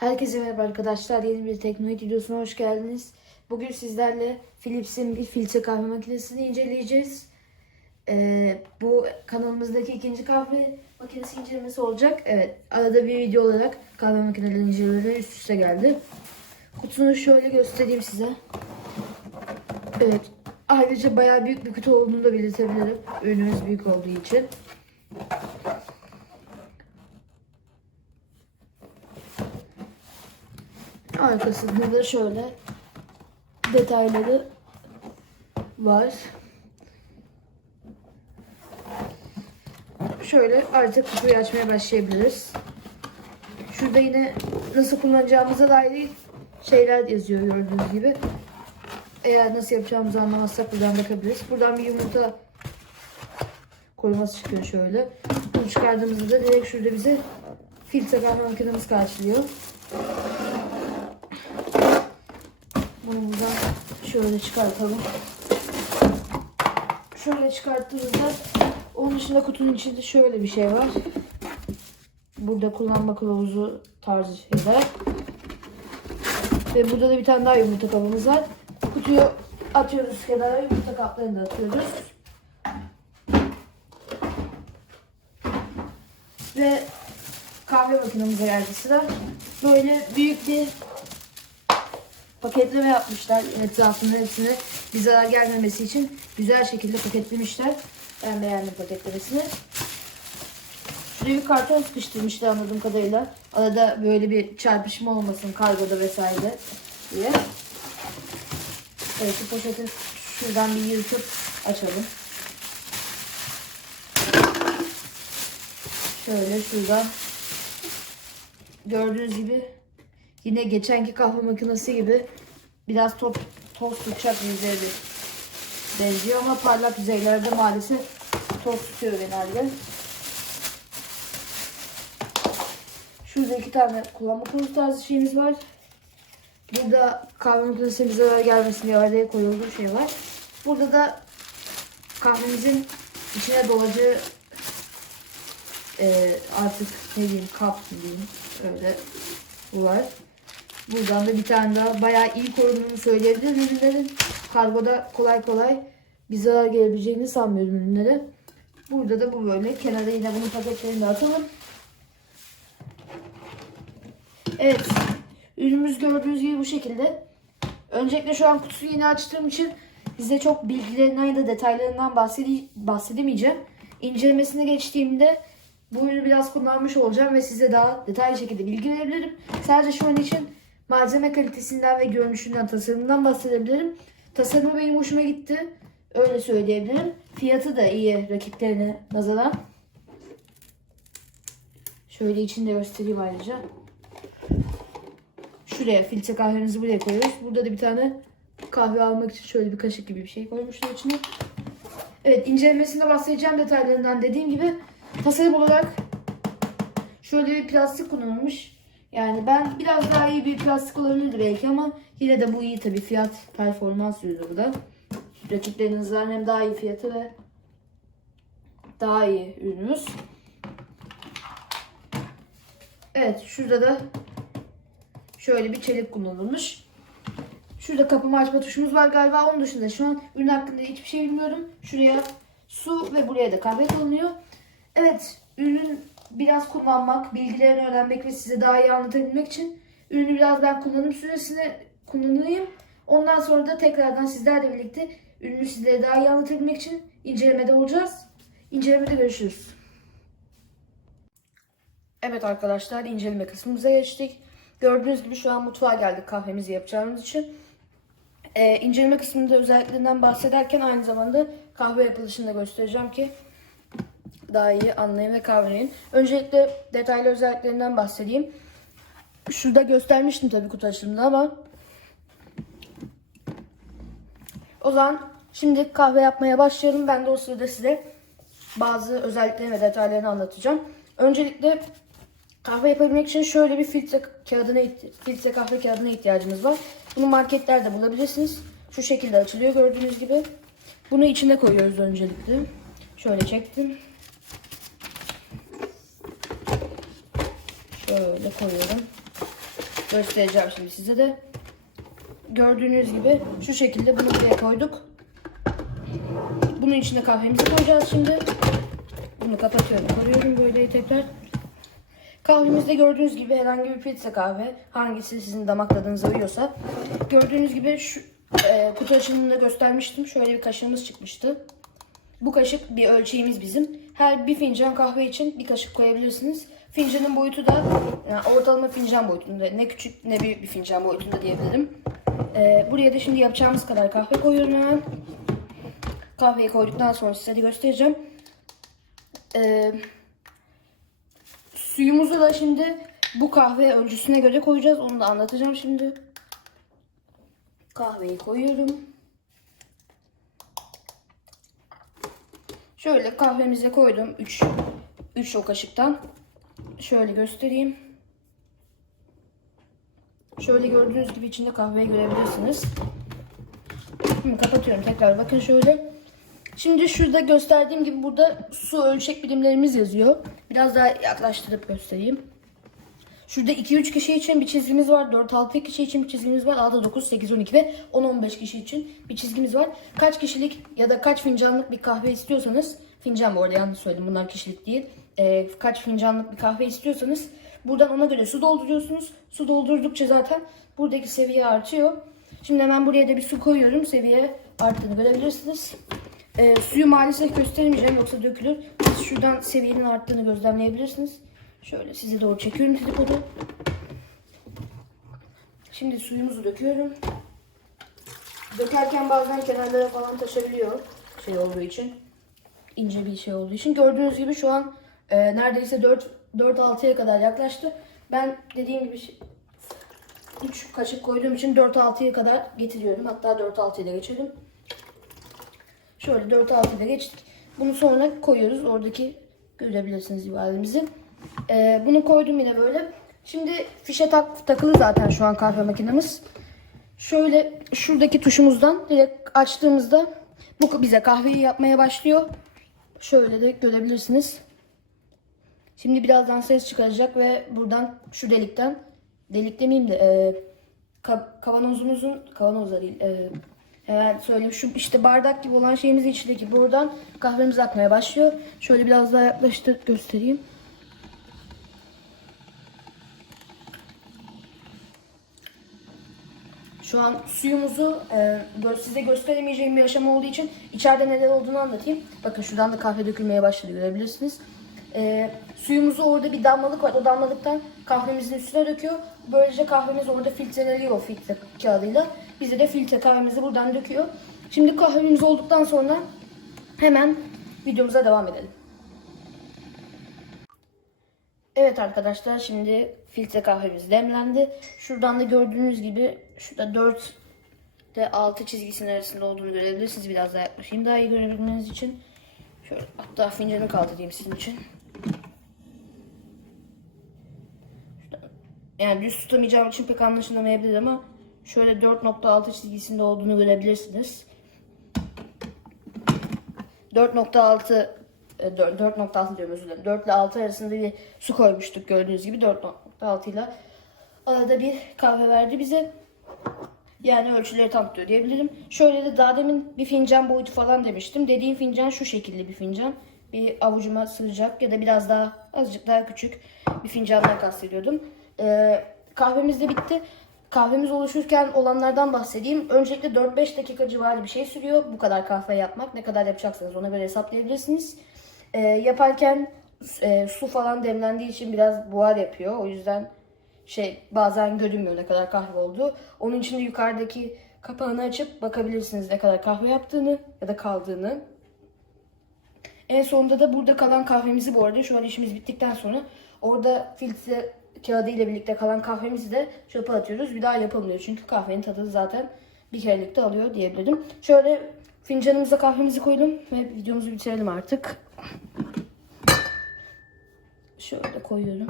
Herkese merhaba arkadaşlar. Yeni bir teknoloji videosuna hoş geldiniz. Bugün sizlerle Philips'in bir filtre kahve makinesini inceleyeceğiz. Ee, bu kanalımızdaki ikinci kahve makinesi incelemesi olacak. Evet, arada bir video olarak kahve makineleri incelemeleri üst üste geldi. Kutusunu şöyle göstereyim size. Evet, ayrıca bayağı büyük bir kutu olduğunu da belirtebilirim. Ürünümüz büyük olduğu için. Arkasında da şöyle detayları var. Şöyle artık kutuyu açmaya başlayabiliriz. Şurada yine nasıl kullanacağımıza dair şeyler yazıyor gördüğünüz gibi. Eğer nasıl yapacağımızı anlamazsak buradan bakabiliriz. Buradan bir yumurta koruması çıkıyor şöyle. Bunu çıkardığımızda da direkt şurada bize filtre kahve makinemiz karşılıyor. Bunu buradan şöyle çıkartalım. Şöyle çıkarttığımızda onun dışında kutunun içinde şöyle bir şey var. Burada kullanma kılavuzu tarzı şeyler. Ve burada da bir tane daha yumurta kabımız var. Kutuyu atıyoruz kenara, yumurta kaplarını da atıyoruz. Ve kahve makinemize geldi sıra. Böyle büyük bir paketleme yapmışlar etrafında hepsini bir gelmemesi için güzel şekilde paketlemişler. Ben beğendim paketlemesini. Şuraya bir karton sıkıştırmışlar anladığım kadarıyla. Arada böyle bir çarpışma olmasın kargoda vesaire diye. Evet şu poşeti şuradan bir yırtıp açalım. Şöyle şuradan gördüğünüz gibi Yine geçenki kahve makinesi gibi biraz top, toz tutacak yüzeyde benziyor ama parlak yüzeylerde maalesef toz tutuyor genelde. Şurada iki tane kullanma kılavuzu tarzı şeyimiz var. Burada kahve makinesine zarar gelmesin diye araya koyulduğu şey var. Burada da kahvemizin içine dolacağı e, artık ne diyeyim kap diyeyim öyle bu var. Buradan da bir tane daha bayağı iyi korunduğunu söyleyebilirim ürünlerin. Kargoda kolay kolay bir zarar gelebileceğini sanmıyorum ürünlere. Burada da bu böyle. Kenara yine bunun paketlerini atalım. Evet. Ürünümüz gördüğünüz gibi bu şekilde. Öncelikle şu an kutuyu yeni açtığım için size çok bilgilerinden ya da detaylarından bahsede bahsedemeyeceğim. İncelemesine geçtiğimde bu ürünü biraz kullanmış olacağım ve size daha detaylı şekilde bilgi verebilirim. Sadece şu an için malzeme kalitesinden ve görünüşünden, tasarımından bahsedebilirim. Tasarımı benim hoşuma gitti. Öyle söyleyebilirim. Fiyatı da iyi rakiplerine nazaran. Şöyle içinde göstereyim ayrıca. Şuraya filtre kahvenizi buraya koyuyoruz. Burada da bir tane kahve almak için şöyle bir kaşık gibi bir şey koymuşlar içine. Evet incelemesinde bahsedeceğim detaylarından dediğim gibi tasarım olarak şöyle bir plastik kullanılmış. Yani ben biraz daha iyi bir plastik olabilirdi belki ama yine de bu iyi tabii fiyat performans ürünü burada. Rakiplerinizden hem daha iyi fiyatı ve daha iyi ürünümüz. Evet şurada da şöyle bir çelik kullanılmış. Şurada kapama açma tuşumuz var galiba. Onun dışında şu an ürün hakkında hiçbir şey bilmiyorum. Şuraya su ve buraya da kahve konuluyor. Evet ürün biraz kullanmak, bilgilerini öğrenmek ve size daha iyi anlatabilmek için ürünü biraz ben kullanım süresini kullanayım. Ondan sonra da tekrardan sizlerle birlikte ürünü sizlere daha iyi anlatabilmek için incelemede olacağız. İncelemede görüşürüz. Evet arkadaşlar inceleme kısmımıza geçtik. Gördüğünüz gibi şu an mutfağa geldik kahvemizi yapacağımız için. Ee, inceleme kısmında özelliklerinden bahsederken aynı zamanda kahve yapılışını da göstereceğim ki daha iyi anlayın ve kavrayın. Öncelikle detaylı özelliklerinden bahsedeyim. Şurada göstermiştim tabii kutu açılımında ama o zaman şimdi kahve yapmaya başlayalım. Ben de o sırada size bazı özelliklerini ve detaylarını anlatacağım. Öncelikle kahve yapabilmek için şöyle bir filtre kağıdına filtre kahve kağıdına ihtiyacımız var. Bunu marketlerde bulabilirsiniz. Şu şekilde açılıyor gördüğünüz gibi. Bunu içine koyuyoruz öncelikle. Şöyle çektim. Şöyle koyuyorum. göstereceğim şimdi size de. Gördüğünüz gibi şu şekilde bunu buraya koyduk. Bunun içine kahvemizi koyacağız şimdi. Bunu kapatıyorum, koyuyorum böyle tekrar. Kahvemizde gördüğünüz gibi herhangi bir filtre kahve. Hangisi sizin damak tadınıza uyuyorsa. Gördüğünüz gibi şu e, kutu açılımında göstermiştim. Şöyle bir kaşığımız çıkmıştı. Bu kaşık bir ölçeğimiz bizim. Her bir fincan kahve için bir kaşık koyabilirsiniz. Fincanın boyutu da yani ortalama fincan boyutunda. Ne küçük ne büyük bir fincan boyutunda diyebilirim. E, buraya da şimdi yapacağımız kadar kahve koyuyorum hemen. Kahveyi koyduktan sonra size de göstereceğim. Eee Suyumuzu da şimdi bu kahve öncüsüne göre koyacağız. Onu da anlatacağım şimdi. Kahveyi koyuyorum. Şöyle kahvemize koydum. 3 3 o kaşıktan. Şöyle göstereyim. Şöyle gördüğünüz gibi içinde kahveyi görebilirsiniz. Şimdi kapatıyorum tekrar. Bakın şöyle. Şimdi şurada gösterdiğim gibi burada su ölçek birimlerimiz yazıyor. Biraz daha yaklaştırıp göstereyim. Şurada 2-3 kişi için bir çizgimiz var. 4-6 kişi için bir çizgimiz var. 6-9-8-12 ve 10-15 kişi için bir çizgimiz var. Kaç kişilik ya da kaç fincanlık bir kahve istiyorsanız fincan bu arada yanlış söyledim bunlar kişilik değil. Ee, kaç fincanlık bir kahve istiyorsanız buradan ona göre su dolduruyorsunuz. Su doldurdukça zaten buradaki seviye artıyor. Şimdi hemen buraya da bir su koyuyorum. Seviye arttığını görebilirsiniz. Ee, suyu maalesef gösteremeyeceğim yoksa dökülür. Siz şuradan seviyenin arttığını gözlemleyebilirsiniz. Şöyle size doğru çekiyorum tripodu. Şimdi suyumuzu döküyorum. Dökerken bazen kenarlara falan taşabiliyor şey olduğu için. ince bir şey olduğu için. Gördüğünüz gibi şu an e, neredeyse 4 4-6'ya kadar yaklaştı. Ben dediğim gibi 3 kaşık koyduğum için 4-6'ya kadar getiriyorum. Hatta 4-6'ya da geçelim. Şöyle 4-6'da geçtik. Bunu sonra koyuyoruz. Oradaki görebilirsiniz ibaremizi. Ee, bunu koydum yine böyle. Şimdi fişe tak, takılı zaten şu an kahve makinemiz. Şöyle şuradaki tuşumuzdan direkt açtığımızda bu bize kahveyi yapmaya başlıyor. Şöyle de görebilirsiniz. Şimdi birazdan ses çıkaracak ve buradan şu delikten delik demeyeyim de e, ka- kavanozumuzun kavanozda değil e, hemen söyleyeyim şu işte bardak gibi olan şeyimizin içindeki buradan kahvemiz akmaya başlıyor. Şöyle biraz daha yaklaştır göstereyim. Şu an suyumuzu e, size gösteremeyeceğim bir aşama olduğu için içeride neler olduğunu anlatayım. Bakın şuradan da kahve dökülmeye başladı görebilirsiniz. E, suyumuzu orada bir damlalık var. O damlalıktan kahvemizin üstüne döküyor. Böylece kahvemiz orada filtreleniyor filtre kağıdıyla. Bize de filtre kahvemizi buradan döküyor. Şimdi kahvemiz olduktan sonra hemen videomuza devam edelim. Evet arkadaşlar şimdi filtre kahvemiz demlendi. Şuradan da gördüğünüz gibi şurada 4 ile 6 çizgisinin arasında olduğunu görebilirsiniz. Biraz daha yaklaşayım daha iyi görebilmeniz için. Şöyle hatta fincanı kaldırayım sizin için. Yani düz tutamayacağım için pek anlaşılamayabilir ama şöyle 4.6 çizgisinde olduğunu görebilirsiniz. 4.6 e, dör- 4.6 diyorum özür dilerim. 4 ile 6 arasında bir su koymuştuk gördüğünüz gibi 4.6 ile arada bir kahve verdi bize. Yani ölçüleri tam tutuyor diyebilirim. Şöyle de daha demin bir fincan boyutu falan demiştim. Dediğim fincan şu şekilde bir fincan. Bir avucuma sığacak ya da biraz daha azıcık daha küçük bir fincandan kastediyordum. Ee, kahvemiz de bitti. Kahvemiz oluşurken olanlardan bahsedeyim. Öncelikle 4-5 dakika civarı bir şey sürüyor. Bu kadar kahve yapmak. Ne kadar yapacaksanız ona göre hesaplayabilirsiniz. Ee, yaparken e, su falan demlendiği için biraz buhar yapıyor. O yüzden şey bazen görünmüyor ne kadar kahve olduğu. Onun için de yukarıdaki kapağını açıp bakabilirsiniz ne kadar kahve yaptığını ya da kaldığını. En sonunda da burada kalan kahvemizi bu arada şu an işimiz bittikten sonra orada filtre kağıdı ile birlikte kalan kahvemizi de çöpe atıyoruz. Bir daha yapılmıyor çünkü kahvenin tadı zaten bir kerelikte alıyor diyebilirim. Şöyle fincanımıza kahvemizi koydum ve videomuzu bitirelim artık. Şöyle koyuyorum.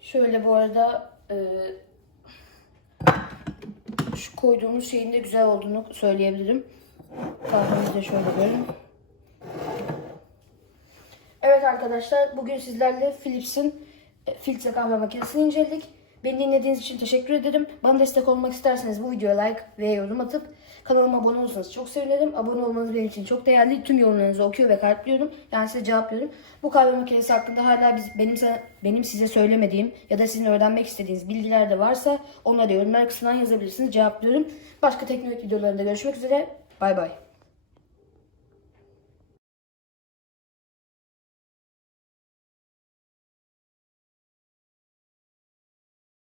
Şöyle bu arada e, şu koyduğumuz şeyin de güzel olduğunu söyleyebilirim. Kahvemizi de şöyle görün. Evet arkadaşlar. Bugün sizlerle Philips'in e, filtre kahve makinesini inceledik. Beni dinlediğiniz için teşekkür ederim. Bana destek olmak isterseniz bu videoya like ve yorum atıp kanalıma abone olursanız çok sevinirim. Abone olmanız benim için çok değerli. Tüm yorumlarınızı okuyor ve kalpliyorum. Yani size cevaplıyorum. Bu kahve makinesi hakkında hala biz, benim, benim size söylemediğim ya da sizin öğrenmek istediğiniz bilgiler de varsa onları yorumlar kısmından yazabilirsiniz. Cevaplıyorum. Başka teknolojik videolarında görüşmek üzere. Bay bay.